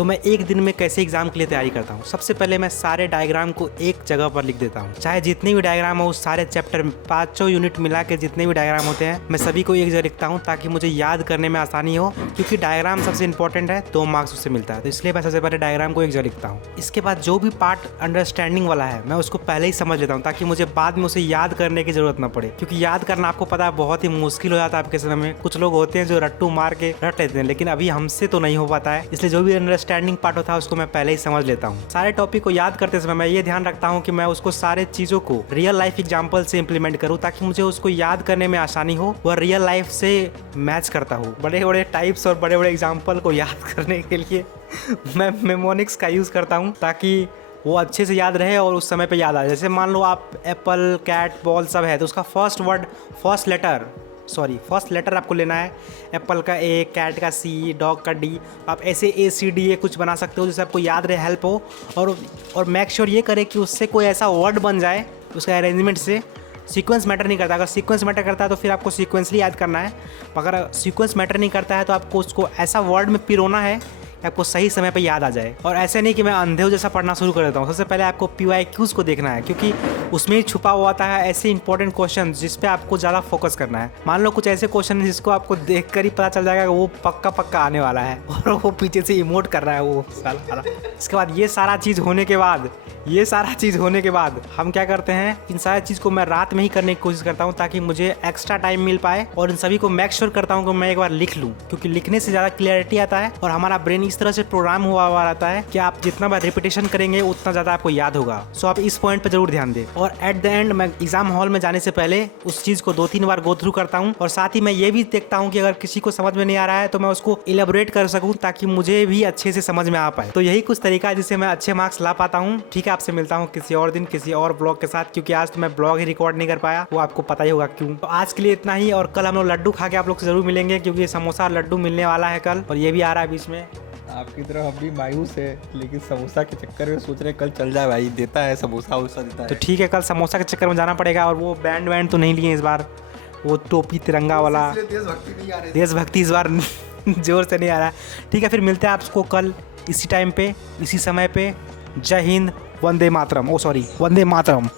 तो मैं एक दिन में कैसे एग्जाम के लिए तैयारी करता हूँ। सबसे पहले मैं सारे डायग्राम को एक जगह पर लिख देता हूँ, चाहे जितने भी डायग्राम हो उस सारे चैप्टर में 5 यूनिट मिला के जितने भी डायग्राम होते हैं मैं सभी को एक जगह लिखता हूँ ताकि मुझे याद करने में आसानी हो, क्योंकि डायग्राम सबसे इंपॉर्टेंट है, 2 मार्क्स उससे मिलता है। तो इसलिए मैं सबसे पहले डायग्राम को एक जगह लिखता हूँ। इसके बाद जो भी पार्ट अंडरस्टैंडिंग वाला है मैं उसको पहले ही समझ लेता हूँ ताकि मुझे बाद में उसे याद करने की जरूरत ना पड़े, क्योंकि याद करना आपको पता है बहुत ही मुश्किल हो जाता है आपके समय में। कुछ लोग होते हैं जो रट्टू मार के रट लेते हैं, लेकिन अभी हमसे तो नहीं हो पाता है। इसलिए जो भी अंडरस्टैंडिंग पार्ट होता है उसको मैं पहले ही समझ लेता हूँ। सारे टॉपिक को याद करते समय मैं ये ध्यान रखता हूँ कि मैं उसको सारे चीज़ों को रियल लाइफ एग्जाम्पल से इंप्लीमेंट करूँ ताकि मुझे उसको याद करने में आसानी हो, वह रियल लाइफ से मैच करता हूँ। बड़े बड़े टाइप्स और बड़े बड़े एग्जाम्पल को याद करने के लिए मैं मेमोनिक्स का यूज़ करता हूँ ताकि वो अच्छे से याद रहे और उस समय पे याद आ जाए। जैसे मान लो आप एप्पल, कैट, बॉल सब है तो उसका फर्स्ट लेटर आपको लेना है। एप्पल का ए, कैट का सी, डॉग का डी। आप ऐसे ACDA कुछ बना सकते हो जिससे आपको याद रहे, हेल्प हो। और मेक श्योर ये करें कि उससे कोई ऐसा वर्ड बन जाए उसका अरेंजमेंट से। सीक्वेंस मैटर नहीं करता, अगर सीक्वेंस मैटर करता है तो फिर आपको सीक्वेंसली याद करना है। अगर सीक्वेंस मैटर नहीं करता है तो आपको उसको ऐसा वर्ड में पिरोना है कि आपको सही समय पे याद आ जाए। और ऐसे नहीं कि मैं अंधे जैसा पढ़ना शुरू कर देता हूँ। सबसे पहले आपको PYQs को देखना है, क्योंकि उसमें ही छुपा हुआ आता है ऐसे इंपॉर्टेंट क्वेश्चन जिस पे आपको ज़्यादा फोकस करना है। मान लो कुछ ऐसे क्वेश्चन है जिसको आपको देखकर ही पता चल जाएगा कि वो पक्का आने वाला है और वो पीछे से इमोट कर रहा है वो साला। इसके बाद ये सारा चीज़ होने के बाद हम क्या करते हैं, इन सारी चीज़ को मैं रात में ही करने की कोशिश करता हूँ ताकि मुझे एक्स्ट्रा टाइम मिल पाए। और इन सभी को मेक श्योर करता हूँ कि मैं एक बार लिख लूँ, क्योंकि लिखने से ज़्यादा क्लियरिटी आता है और हमारा ब्रेन इस तरह से प्रोग्राम हुआ रहता है कि आप जितना बार रिपीटेशन करेंगे उतना ज़्यादा आपको याद होगा। सो आप इस पॉइंट पर जरूर ध्यान दें। और एट द एंड मैं एग्जाम हॉल में जाने से पहले उस चीज़ को 2-3 बार गो थ्रू करता हूँ। और साथ ही मैं ये भी देखता हूँ कि अगर किसी को समझ में नहीं आ रहा है तो मैं उसको इलेबोरेट कर सकूँ ताकि मुझे भी अच्छे से समझ में आ पाए। तो यही कुछ तरीका है जिससे मैं अच्छे मार्क्स ला पाता हूँ। ठीक है, आपसे मिलता हूँ किसी और दिन किसी और ब्लॉग के साथ, क्योंकि आज तो मैं ब्लॉग ही रिकॉर्ड नहीं कर पाया, वो आपको पता ही होगा क्यों। तो आज के लिए इतना ही, और कल हम लोग लड्डू खा के आप लोग से जरूर मिलेंगे, क्योंकि समोसा लड्डू मिलने वाला है कल, और ये भी आ रहा है बीच में। आपकी तरह हम भी मायूस है, लेकिन समोसा के चक्कर में सोच रहे कल चल जाए भाई, देता है समोसा वोसा देता है। तो ठीक है, कल समोसा के चक्कर में जाना पड़ेगा। और वो बैंड तो नहीं लिए इस बार, वो टोपी तिरंगा वाला देशभक्ति इस बार जोर से नहीं आ रहा। ठीक है, फिर मिलते हैं आपको कल इसी टाइम पे इसी समय पे। जय हिंद, वंदे मातरम।